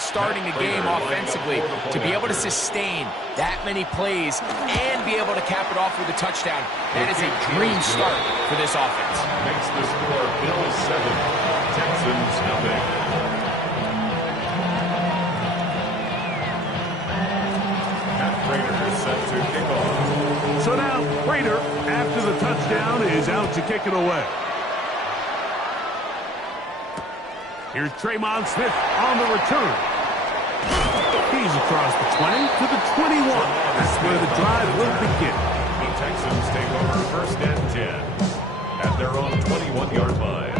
starting a game offensively. To be able to sustain that many plays and be able to cap it off with a touchdown, that is a dream start for this offense. Makes the score Bills 7, Texans nothing. Prater is set to kick off. So now Prater, after the touchdown, is out to kick it away. Here's Tremont Smith on the return. He's across the 20 to the 21. That's where the drive will begin. The Texans take over first and 10 at their own 21-yard line.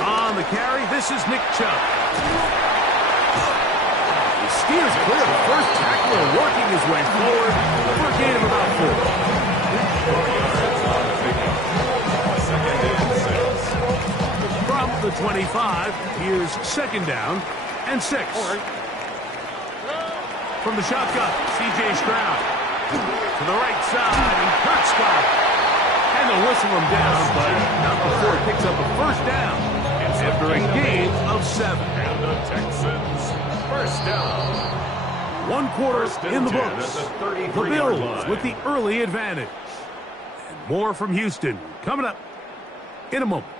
On the carry, this is Nick Chubb. He steers clear of the first tackler, working his way forward for a gain of about 4. From the 25, here's second down and 6. From the shotgun, C.J. Stroud. To the right side, and Kirk's got it. And they'll whistle him down, but not before he picks up a first down after a gain of 7. And the Texans first down. 1 quarter in the books. The Bills with the early advantage. And more from Houston coming up in a moment.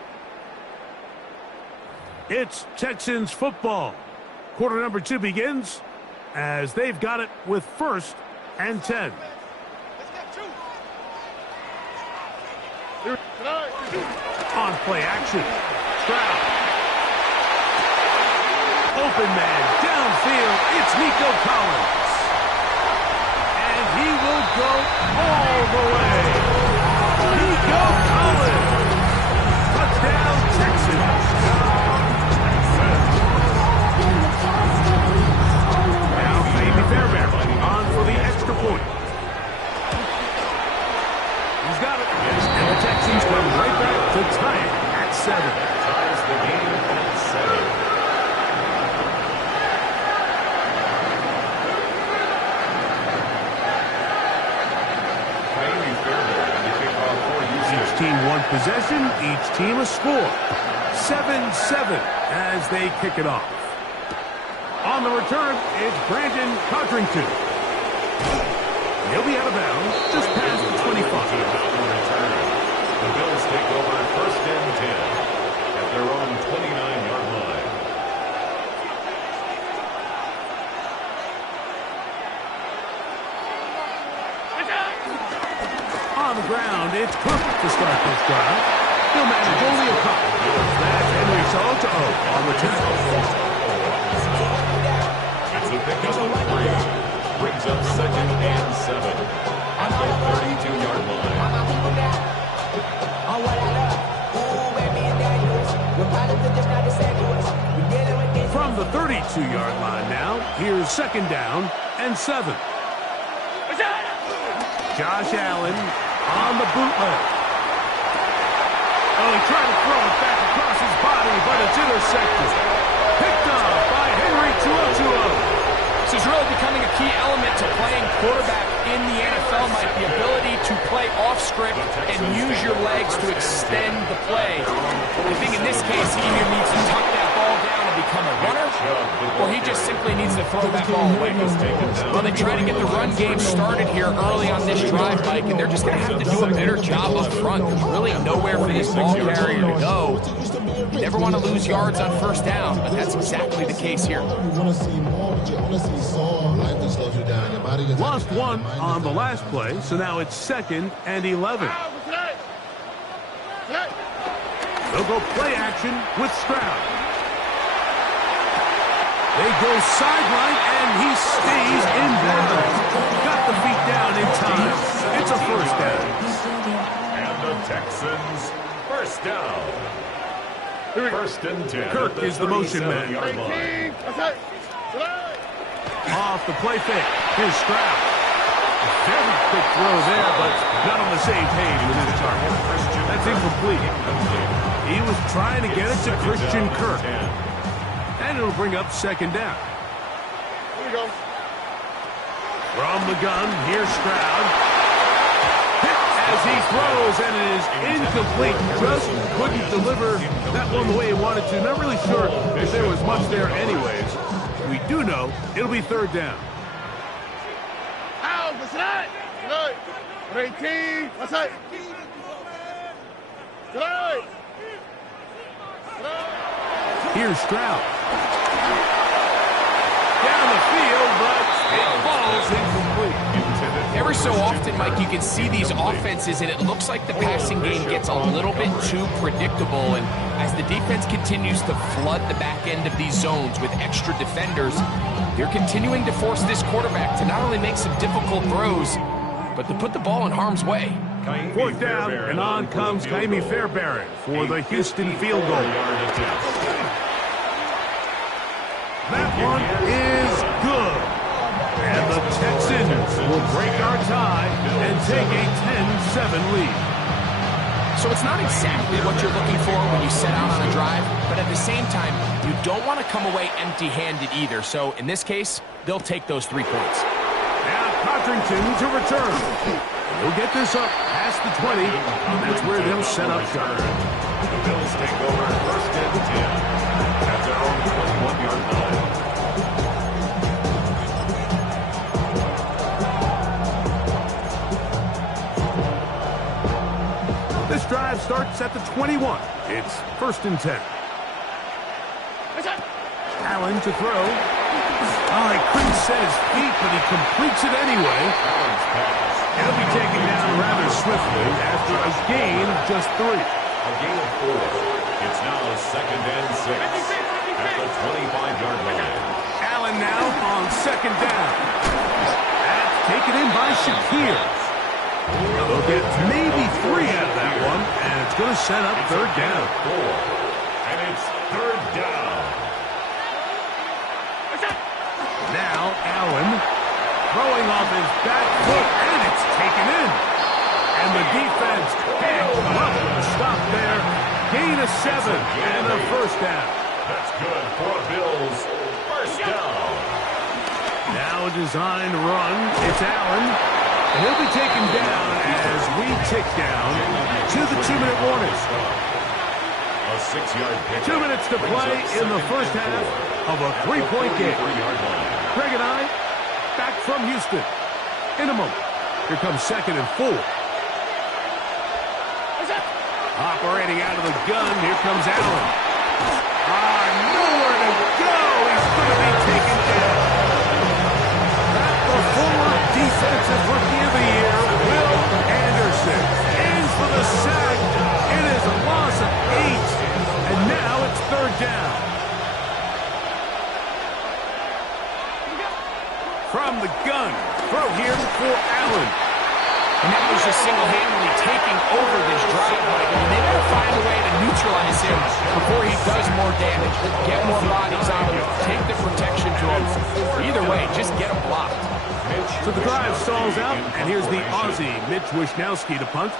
It's Texans football. Quarter number 2 begins as they've got it with first and 10. On play action. Stroud. Open man downfield. It's Nico Collins. And he will go all the way. Nico Collins. Touchdown, Texans. Now, maybe Fairbairn on for the extra point. He's got it. And the Texans come right back to tie it at 7. Ties the game at 7. Each team one possession, each team a score. 7-7 as they kick it off. On the return, it's Brandon Codrington. He'll be out of bounds just past the 25. The Bills take over first and 10 at their own 29-yard line. On the ground, it's Cook to start this drive. He'll manage only a couple. That's Henry Soto on the tackle. It's a pickup of 3. Brings up second and 7 at the 32-yard line. From the 32-yard line now, here's second down and 7. Josh Allen on the bootleg. Oh, he tried to throw it back across his body, but it's intercepted. Picked up by Henry To'oTo'o. This is really becoming a key element to playing quarterback in the NFL, Mike. The ability to play off script and use your legs to extend the play. I think in this case, he either needs to tuck that ball down and become a runner, or he just simply needs to throw that ball away. Well, they try to get the run game started here early on this drive, Mike, and they're just going to have to do a better job up front. There's really nowhere for this ball carrier to go. You never want to lose yards on first down, but that's exactly the case here. Lost 1 on the last play, so now it's second and 11. They'll go play action with Stroud. They go sideline, and he stays in bounds. Got the feet down in time. It's a first down. And the Texans first down. First and 10. Kirk is the motion man. Off the play fake. Here's Stroud. Very quick throw there, but not on the same page with his target. That's incomplete. He was trying to get it to Christian Kirk. And it'll bring up second down. Here we go. From the gun, here's Stroud. Hit as he throws, and it is incomplete. Just couldn't deliver that one the way he wanted to. Not really sure if there was much there anyways. We do know it'll be third down. Out, what's that? Good. 18, what's that? Good. Here's Stroud. Down the field, but it falls incomplete. Every so often, Mike, you can see these offenses, and it looks like the passing game gets a little bit too predictable. And as the defense continues to flood the back end of these zones with extra defenders, they're continuing to force this quarterback to not only make some difficult throws, but to put the ball in harm's way. Fourth down, and on comes Kaimi Fairbairn for the Houston field goal. That one is good. And the Texans will break our tie and take a 10-7 lead. So it's not exactly what you're looking for when you set out on a drive, but at the same time, you don't want to come away empty-handed either. So in this case, they'll take those 3 points. Now Cotrington to return. He'll get this up past the 20, and that's where they'll set up shop. The Bills take over first and 10 at their own 21-yard line. This drive starts at the 21. It's first and 10. Allen to throw. Oh, he couldn't set his feet, but he completes it anyway. He'll be taken down rather swiftly after a gain of just 3. A gain of 4. It's now second and 6 at the 25-yard line. Allen now on second down. That's taken in by Shakir. They'll get maybe 3 out of that one, and it's going to set up third down. 4. And it's third down. Now Allen throwing off his back foot, and it's taken in. And the defense can't come up with a stop there. Gain of 7 and a first down. That's good for Bills. First down. Now a designed run. It's Allen. And he'll be taken down as we tick down to the 2-minute warning. A 6-yard pick. 2 minutes to play in the first half of a 3-point game. Greg and I back from Houston. In a moment, here comes second and 4. Operating out of the gun, here comes Allen. Nowhere to go. He's going to be taken down. The former defensive rookie of the year, Will Anderson, in for the sack. It is a loss of 8, and now it's third down. From the gun, throw here for Allen. And that was just single-handedly taking over this drive, Mike. I mean, they got to find a way to neutralize him before he does more damage. Get more bodies on him, take the protection to him. Either way, just get him blocked. So the drive stalls out, and here's the Aussie, Mitch Wishnowsky, to punt.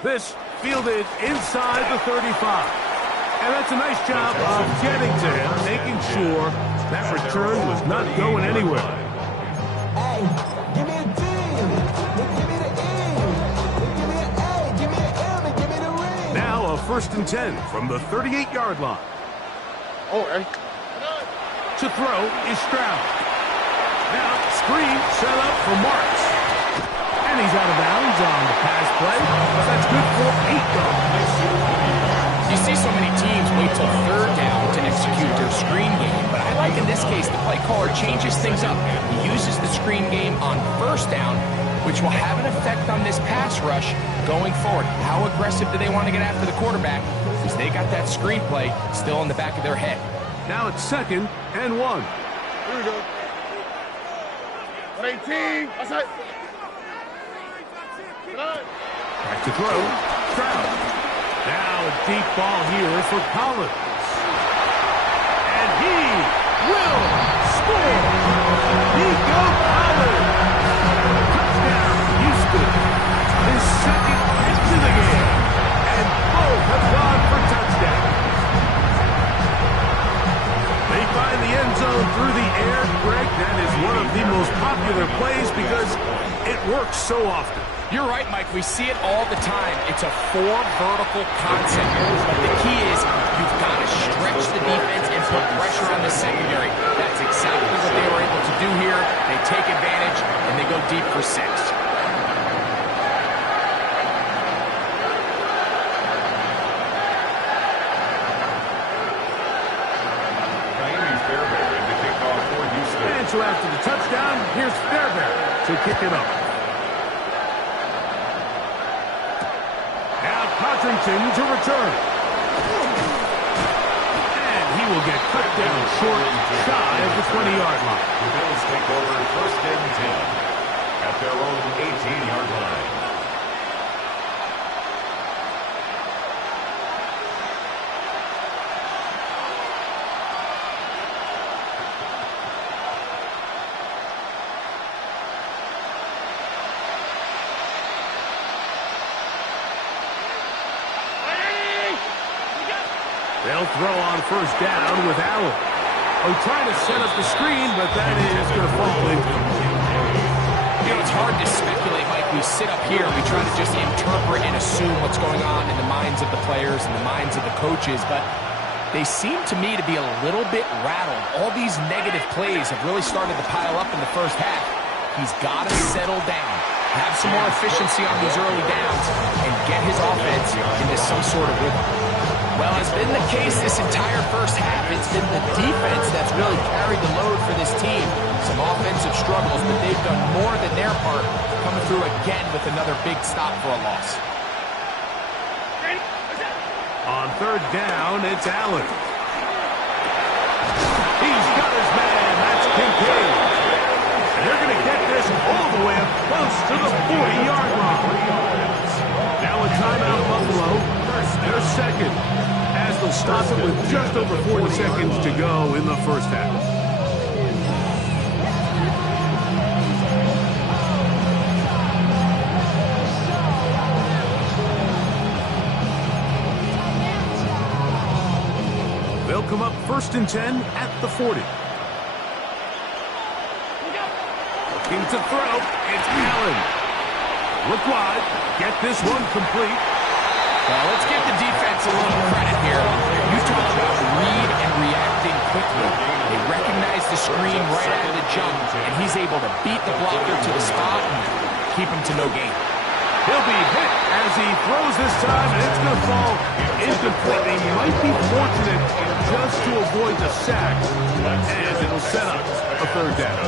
This fielded inside the 35. And that's a nice job of getting to him, making sure that return was not going anywhere. Hey, give me a D. Give me the E. Give me an A. Give me an M. And give me the ring. Now a first and 10 from the 38-yard line. To throw is Stroud. Now screen set up for Marks. And he's out of bounds on the pass play. But that's good for 8 yards. You see so many teams wait till third down to execute their screen game, but I like in this case the play caller changes things up. He uses the screen game on first down, which will have an effect on this pass rush going forward. How aggressive do they want to get after the quarterback? Because they got that screen play still in the back of their head. Now it's second and 1. Here we go. 18, what's that? Back to throw. Stroud. Now a deep ball here for Collins. will score. Nico Collins. Touchdown, Houston. His second hit to the game. And both have gone for touchdowns. They find the end zone through the air. Greg, that is one of the most popular plays because it works so often. You're right, Mike. We see it all the time. It's a four vertical concept. But the key is you've got to stretch the defense and put pressure on the secondary. That's exactly what they were able to do here. They take advantage, and they go deep for 6. And so after the touchdown, here's Fairbairn to kick it up. Now Codrington to return. And he will get cut down short, shy of the 20-yard line. The Bills take over first and 10 at their own 18-yard line. They'll throw on first down with Allen. Oh, trying to set up the screen, but that is going to fall incomplete. You know, it's hard to speculate, Mike. We sit up here and we try to just interpret and assume what's going on in the minds of the players and the minds of the coaches, but they seem to me to be a little bit rattled. All these negative plays have really started to pile up in the first half. He's got to settle down, have some more efficiency on these early downs, and get his offense into some sort of rhythm. Well, as been the case this entire first half, it's been the defense that's really carried the load for this team. Some offensive struggles, but they've done more than their part, coming through again with another big stop for a loss. On third down, it's Allen. He's got his man. That's Kincaid. And they're going to get this all the way up close to the 40-yard line. Now a timeout, Buffalo. Their second, as they'll stop it with just over 40 seconds to go in the first half. They'll come up first and 10 at the 40. Looking to throw, it's Allen. Look wide, get this one complete. Well, let's give the defense a little credit here. You talk about read and reacting quickly. They recognize the screen right out of the jump, and he's able to beat the blocker to the spot and keep him to no gain. He'll be hit as he throws this time, and it's going to fall incomplete. He might be fortunate just to avoid the sack, and it'll set up a third down.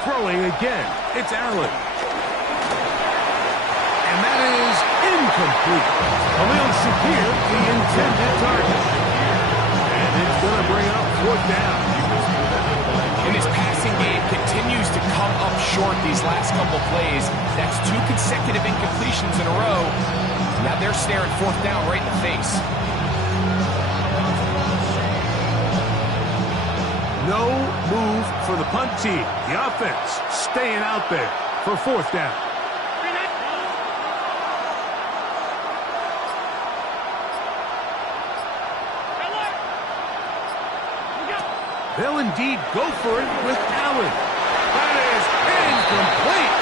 Throwing again, it's Allen. And that is incomplete. Khalil Shakir, the intended target. And it's going to bring up fourth down. And his passing game continues to come up short these last couple plays. That's 2 consecutive incompletions in a row. Now they're staring fourth down right in the face. No move for the punt team. The offense staying out there for fourth down. They'll indeed go for it with Allen. That is incomplete.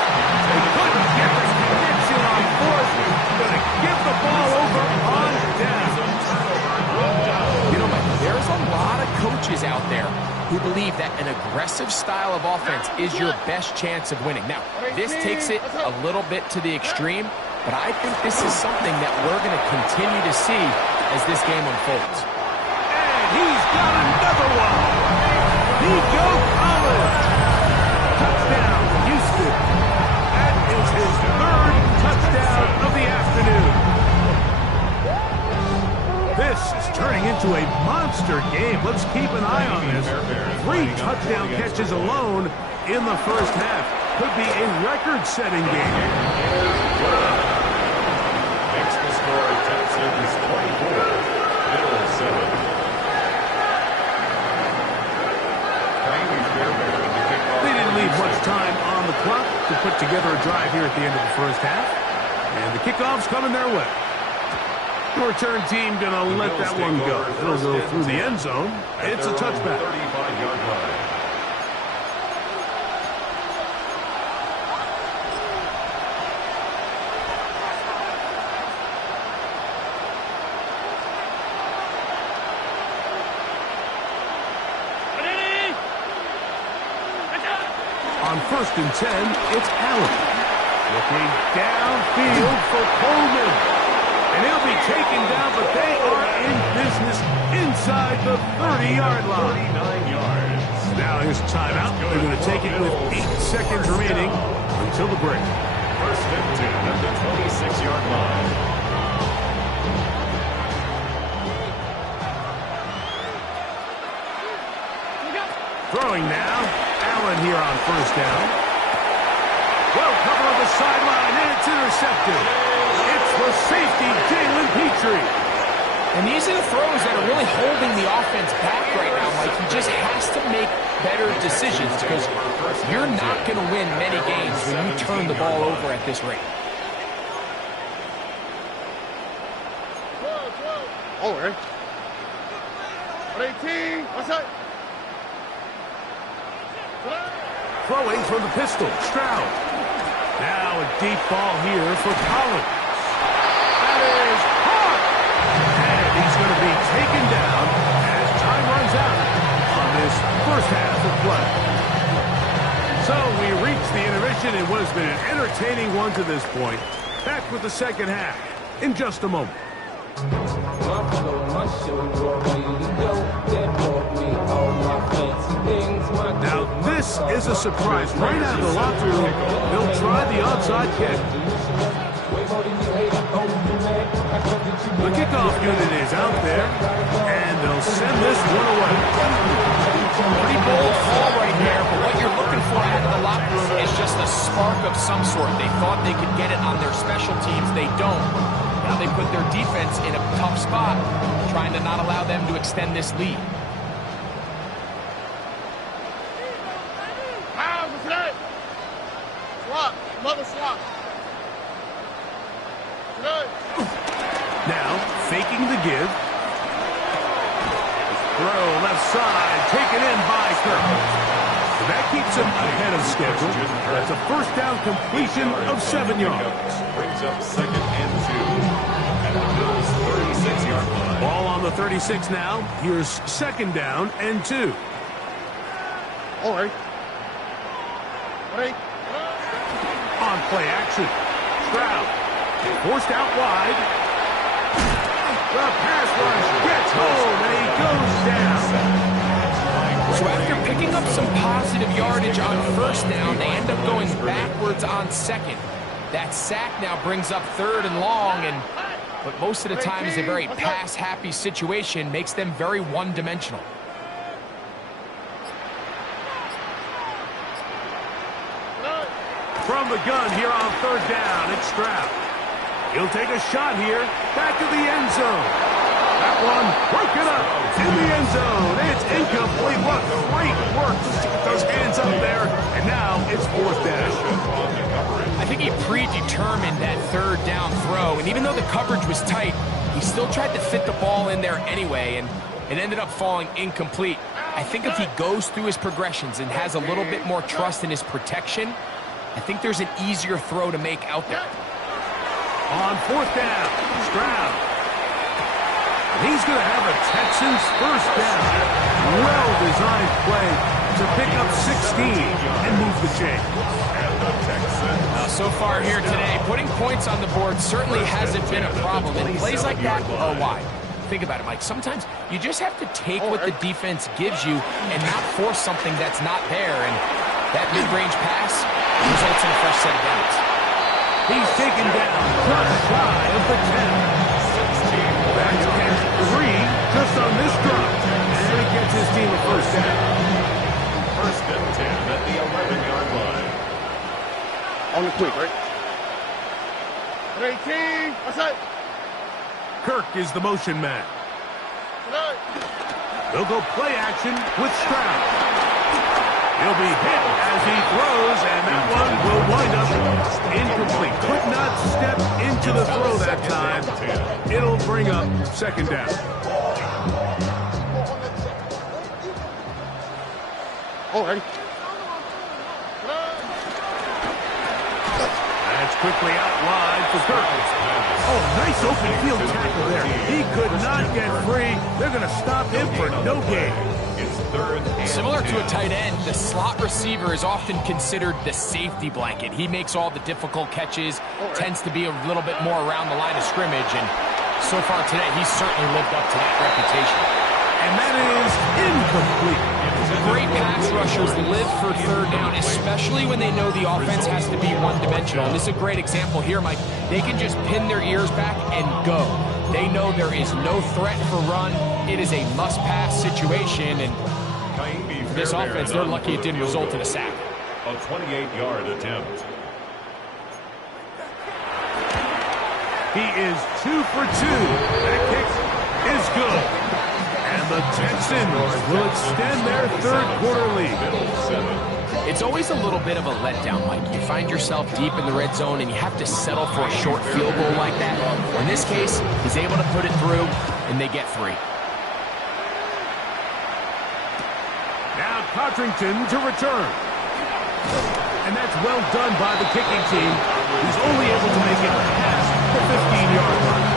They couldn't get the connection on fourth. Going to give the ball over on down. You know, there's a lot of coaches out there who believe that an aggressive style of offense is your best chance of winning. Now, this takes it a little bit to the extreme, but I think this is something that we're going to continue to see as this game unfolds. And he's got another one. Nico Collins. Touchdown, Houston. That is his third touchdown of the afternoon. This is turning into a monster game. Let's keep an eye on this. 3 touchdown catches alone in the first half. Could be a record-setting game. Makes the score Texans 24. first half. And the kickoff's coming their way. The return team going to let that one go. It'll go through the end zone. It's a touchback. 35-yard line. On 1st and 10, it's Allen. Looking downfield for Coleman. And he'll be taken down, but they are in business inside the 30-yard line. 39 yards. Now here's timeout. They're going to take it with 8 seconds remaining until the break. 1st and 10 at the 26-yard line. Throwing now. Allen here on 1st down. Well covered on the sideline, and it's intercepted. It's the safety, Jalen Petrie. And these are the throws that are really holding the offense back right now, Mike. He just has to make better decisions because you're not going to win many games when you turn the ball over at this rate. All right. 18. What's that? Throwing from the pistol, Stroud. Now a deep ball here for Collins. That is caught. And he's going to be taken down as time runs out on this first half of play. So we reach the intermission in what has been an entertaining one to this point. Back with the second half in just a moment. Now this is a surprise right out of the locker room. They'll try the onside kick. The kickoff unit is out there, and they'll send this one away. Pretty bold call right there, but what you're looking for out of the locker room is just a spark of some sort. They thought they could get it on their special teams. They don't. Now they put their defense in a tough spot, trying to not allow them to extend this lead. Swap. Mother swap. Now, faking the give. Throw left side, taken in by Kirk. That keeps him ahead of schedule. That's a first down completion of 7 yards. Brings up 2nd and 2 at the Bills' 36-yard line. Ball on the 36 now. Here's 2nd down and 2. All right. On play action. Stroud forced out wide. The pass rush gets home, and he goes down. So after picking up some positive yardage on 1st down, they end up going backwards on 2nd. That sack now brings up 3rd and long, but most of the time is a very pass-happy situation, makes them very one-dimensional. From the gun here on 3rd down, it's Stroud. He'll take a shot here, back to the end zone. That one broken up in the end zone. It's incomplete. What great work just to get those hands up there. And now it's 4th down. I think he predetermined that 3rd down throw, and even though the coverage was tight, he still tried to fit the ball in there anyway, and it ended up falling incomplete. I think if he goes through his progressions and has a little bit more trust in his protection, I think there's an easier throw to make out there. On 4th down, Stroud. He's going to have a Texans first down. Well-designed play to pick up 16 and move the chain. So far here today, putting points on the board certainly hasn't been a problem, and plays like that are why. Think about it, Mike. Sometimes you just have to take what the defense gives you and not force something that's not there, and that mid-range pass results in a fresh set of downs. He's taken down just shy of the 10. That's catch 3 just on this drop. And it gets his team a first down. 1st and 10 at the 11-yard line. Only quick, right? 18. What's that? Kirk is the motion man. They'll go play action with Stroud. He'll be hit as he throws, and that one will wind up incomplete. Could not step into the throw that time. It'll bring up second down. Already. That's quickly out wide for Kirk. Oh, nice open field tackle there. He could not get free. They're going to stop him for no gain. It's third and Similar to a 10. tight end, the slot receiver is often considered the safety blanket. He makes all the difficult catches, tends to be a little bit more around the line of scrimmage, and so far today, he's certainly lived up to that reputation. And that is incomplete. Great pass rushers live for third down, especially when they know the offense has to be one-dimensional. And this is a great example here, Mike. They can just pin their ears back and go. They know there is no threat for run. It is a must-pass situation, and this offense, they're lucky it didn't result in a sack. A 28-yard attempt. He is 2 for 2. That kick is good. And the Texans will extend their third quarter lead. It's always a little bit of a letdown, Mike. You find yourself deep in the red zone and you have to settle for a short field goal like that. In this case, he's able to put it through, and they get 3. Now Cotrington to return. And that's well done by the kicking team. He's only able to make it past the 15-yard line.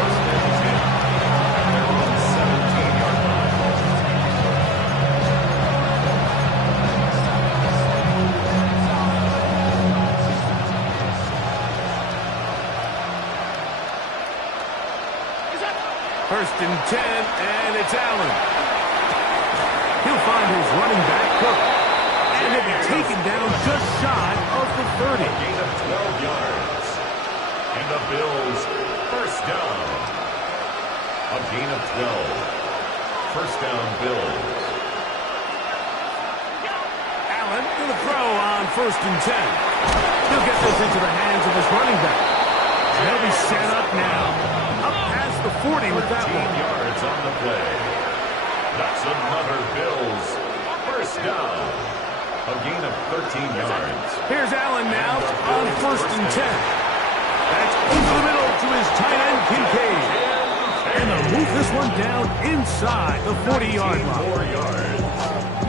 First and 10, and it's Allen. He'll find his running back, Cook. And he'll be taken down just shy of the 30. Gain of 12 yards. And the Bills first down. A gain of 12. First down, Bills. Allen to the throw on first and 10. He'll get this into the hands of his running back. They'll be set up now. Up past the 40 with that 13 one. yards on the play. That's another Bills first down. A gain of 13 yards. Here's Allen now on first and 10. That's over the middle to his tight end, Kincaid. And they'll move this one down inside the 40-yard line. 4 yards.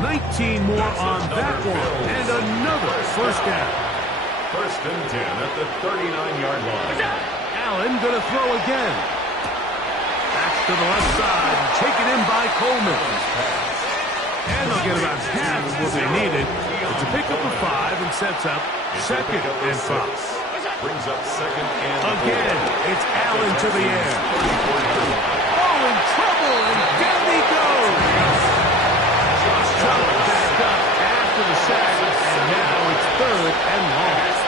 19 more on that one. And another first down. First and 10 at the 39-yard line. Allen going to throw again. Back to the left side, taken in by Coleman. And they'll get about half of what they needed. It's a pickup of 5 and sets up second and 5. Brings up second and Again, it's Allen to the air. Oh, in trouble, and down he goes. Just back up after the sack, and now it's third and long.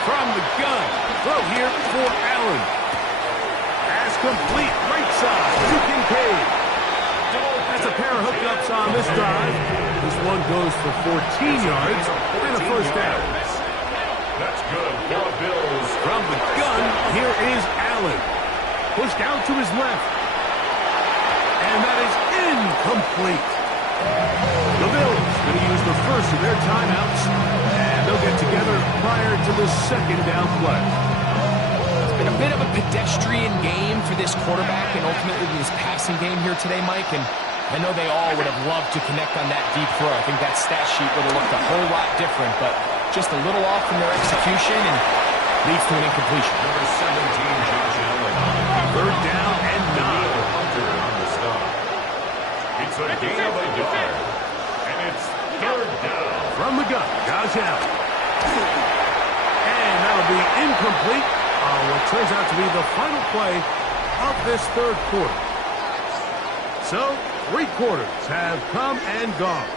From the gun, throw here for Allen. Pass complete, right side to Kincaid. That's a pair of hookups on this drive. This one goes for 14 yards and a first down. That's good for the Bills. From the gun, here is Allen. Pushed out to his left. And that is incomplete. The Bills going to use the first of their timeouts. And they'll get together prior to the second down play. It's been a bit of a pedestrian game for this quarterback and ultimately this passing game here today, Mike. And I know they all would have loved to connect on that deep throw. I think that stat sheet would have looked a whole lot different, but just a little off in their execution and leads to an incompletion. Number 17, Josh Allen. Third down and 9. Hunter on the stop. It's a gain of a yard. And it's third down. From the gun, Josh Allen. And that'll be incomplete on what turns out to be the final play of this third quarter. So, 3 quarters have come and gone.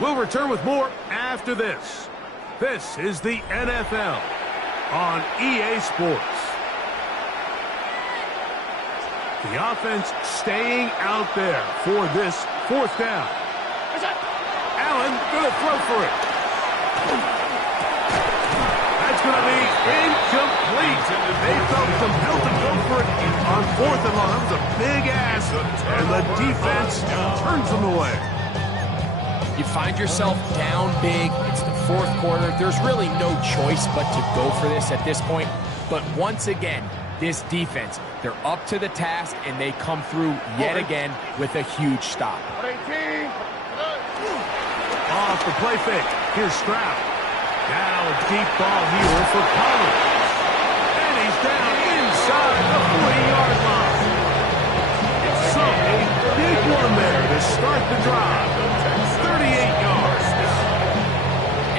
We'll return with more after this. This is the NFL on EA Sports. The offense staying out there for this fourth down. Allen going to throw for it. That's going to be incomplete. They felt compelled to go for it on 4th and long. That was a big ask, and the defense turns them away. You find yourself down big. It's the 4th quarter. There's really no choice but to go for this at this point. But once again, this defense, they're up to the task, and they come through yet again with a huge stop. Off the play fake. Here's Stroud. Now a deep ball here for Pollard. And he's down inside the 40-yard line. So a big one there to start the drive. 38 yards.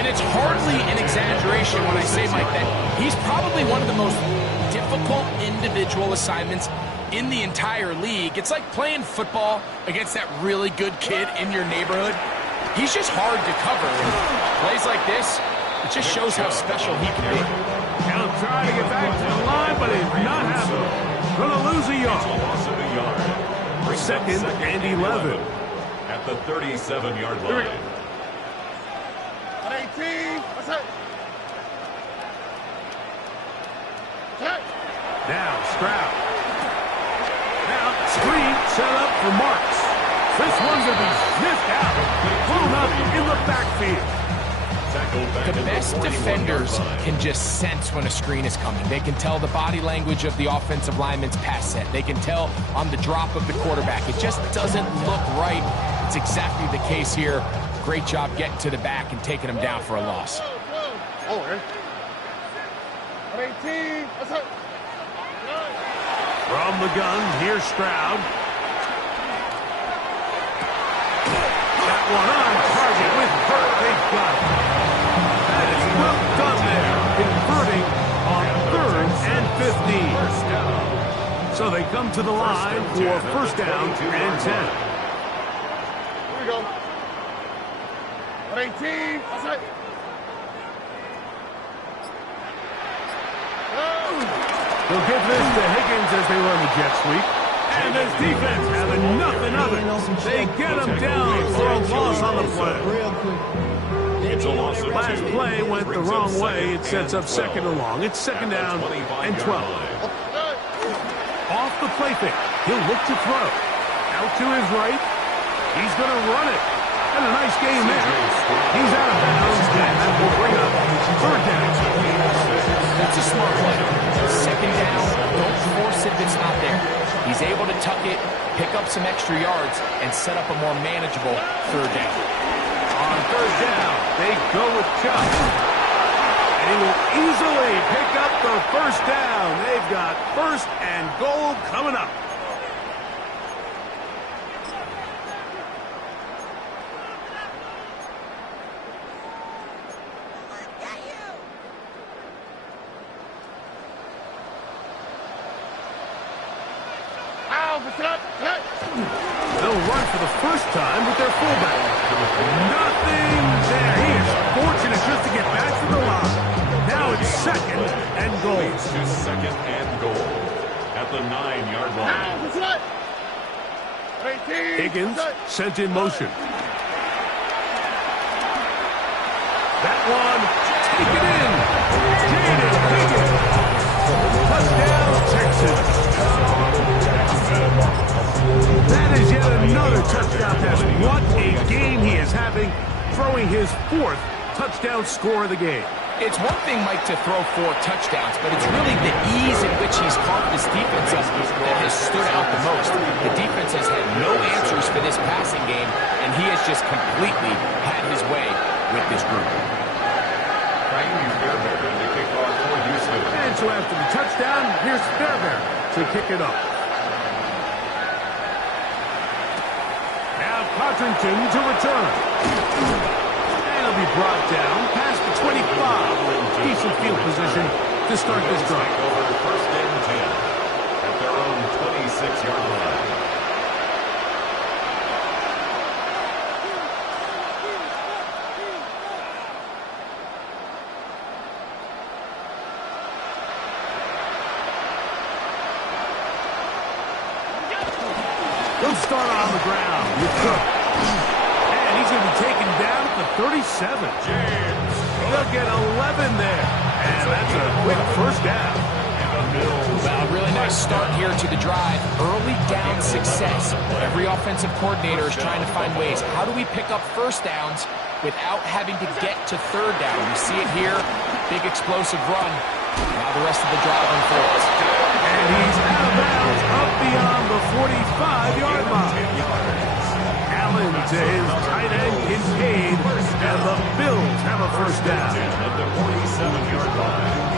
And it's hardly an exaggeration when I say, Mike, that he's probably one of the most difficult individual assignments in the entire league. It's like playing football against that really good kid in your neighborhood. He's just hard to cover. And plays like this, it just shows how special he can be. Now trying to get back to the line, but it's not happening. Going to lose a yard. Loss of a yard. 2nd and 11. At the 37-yard line. 18. What's up? Now Stroud. Now screen set up for Marks. This one's going to be sniffed out. Blown up in the backfield. The best defenders can just sense when a screen is coming. They can tell the body language of the offensive lineman's pass set. They can tell on the drop of the quarterback. It just doesn't look right. It's exactly the case here. Great job getting to the back and taking him down for a loss. Oh, 18. What's up? From the gun, here's Stroud. That one on target with Burt. They've got it. That is well done there, converting on 3rd and 15. So they come to the line for 1st down and 10. Here we go. 18. What's up? They'll give this to Higgins as they run the jet sweep. And this defense having nothing of it. They get him down for a loss on the play. It's a loss of Last 2. play went the wrong way. It sets up 2nd and long. It's 2nd down and 12. Off the play fake. He'll look to throw. Out to his right. He's going to run it. And a nice game there. He's out of bounds. And that will bring up 3rd down. That's a smart play. 2nd down, don't force it if it's not there. He's able to tuck it, pick up some extra yards, and set up a more manageable 3rd down. On 3rd down, they go with Chubb. And he will easily pick up the 1st down. They've got 1st and goal coming up. They'll run for the 1st time with their fullback. Nothing there. He is fortunate just to get back to the line. Now it's 2nd and goal. To 2nd and goal. At the 9-yard line. Higgins sent in motion. That one, take it in. Jaden Higgins. Touchdown, Texas. That is yet another touchdown pass. What a game he is having, throwing his 4th touchdown score of the game. It's one thing, Mike, to throw 4 touchdowns, but it's really the ease in which he's caught this defense up that has stood out the most. The defense has had no answers for this passing game, and he has just completely had his way with this group. And so after the touchdown, here's Fairbairn to kick it off. Now Cotrington to return. And he'll be brought down past the 25. Decent field position to start this drive. Over 1st and 10 at their own 26-yard line. He'll start on the ground with Cook. And he's going to be taken down at the 37. They'll get 11 there. And that's a quick first down. Well, a really nice start here to the drive. Early down success. Every offensive coordinator is trying to find ways. How do we pick up first downs without having to get to third down? We see it here. Big explosive run. Now the rest of the drive unfolds. And he's out of bounds up beyond the 45-yard line. Allen to his tight end Kincaid, and the Bills have a first down. At the 47-yard line.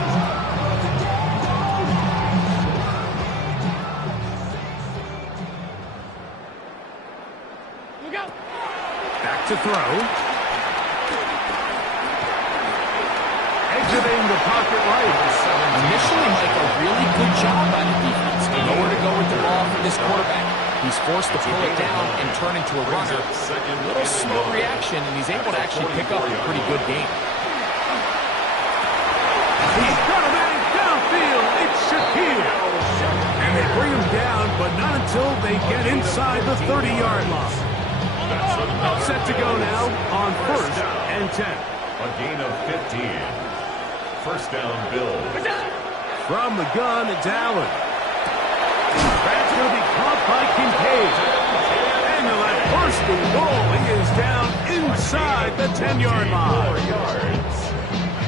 Back to throw. Exiting the pocket right. Initially, Mike, a really good job by the defense. Nowhere to go with the ball for this quarterback. He's forced to pull it down and turn into a runner. A little slow reaction, and he's able to actually pick up a pretty good game. He's got a man downfield. It's Shakir. And they bring him down, but not until they get inside the 30-yard line. Set to go now on 1st and 10. A gain of 15. First down, Bills. From the gun, it's Allen. That's going to be caught by Kincaid. And that first and goal, he is down inside the 10-yard line. 4 yards.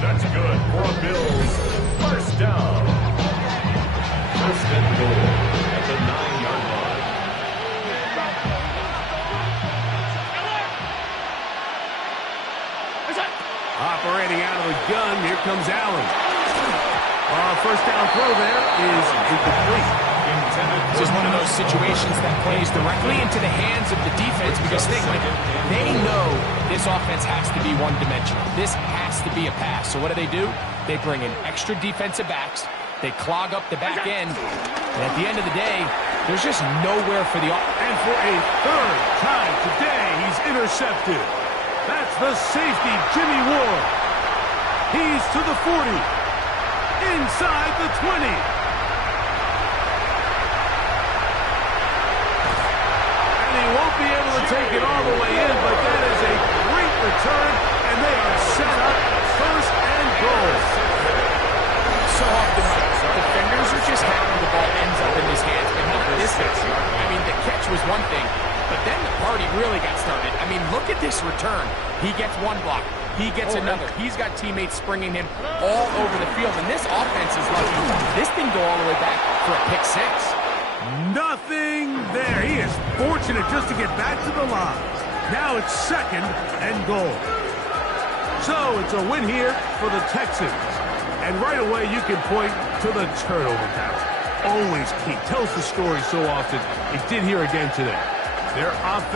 That's good for a Bills. First down. First and goal at the 9-yard line. Operating out of the gun, here comes Allen. First down throw there is incomplete. This is one of those situations that plays directly into the hands of the defense because think, like, they know this offense has to be one-dimensional. This has to be a pass. So what do? They bring in extra defensive backs. They clog up the back end. And at the end of the day, there's just nowhere for the offense. And for a third time today, he's intercepted. That's the safety, Jimmy Ward. He's to the 40. Inside the 20. And he won't be able to take it all the way in, but that is a great return, and they are set up first and goal. So often, the defenders are just happy the ball ends up in his hands, but not this time. I mean, the catch was one thing, but then the party really got started. I mean, look at this return. He gets one block. He gets another. He's got teammates springing him all over the field, and this offense is lucky. This thing go all the way back for a pick six. Nothing there. He is fortunate just to get back to the line. Now it's second and goal. So it's a win here for the Texans. And right away you can point to the turnover count. Always key. Tells the story so often. It did here again today. Their offense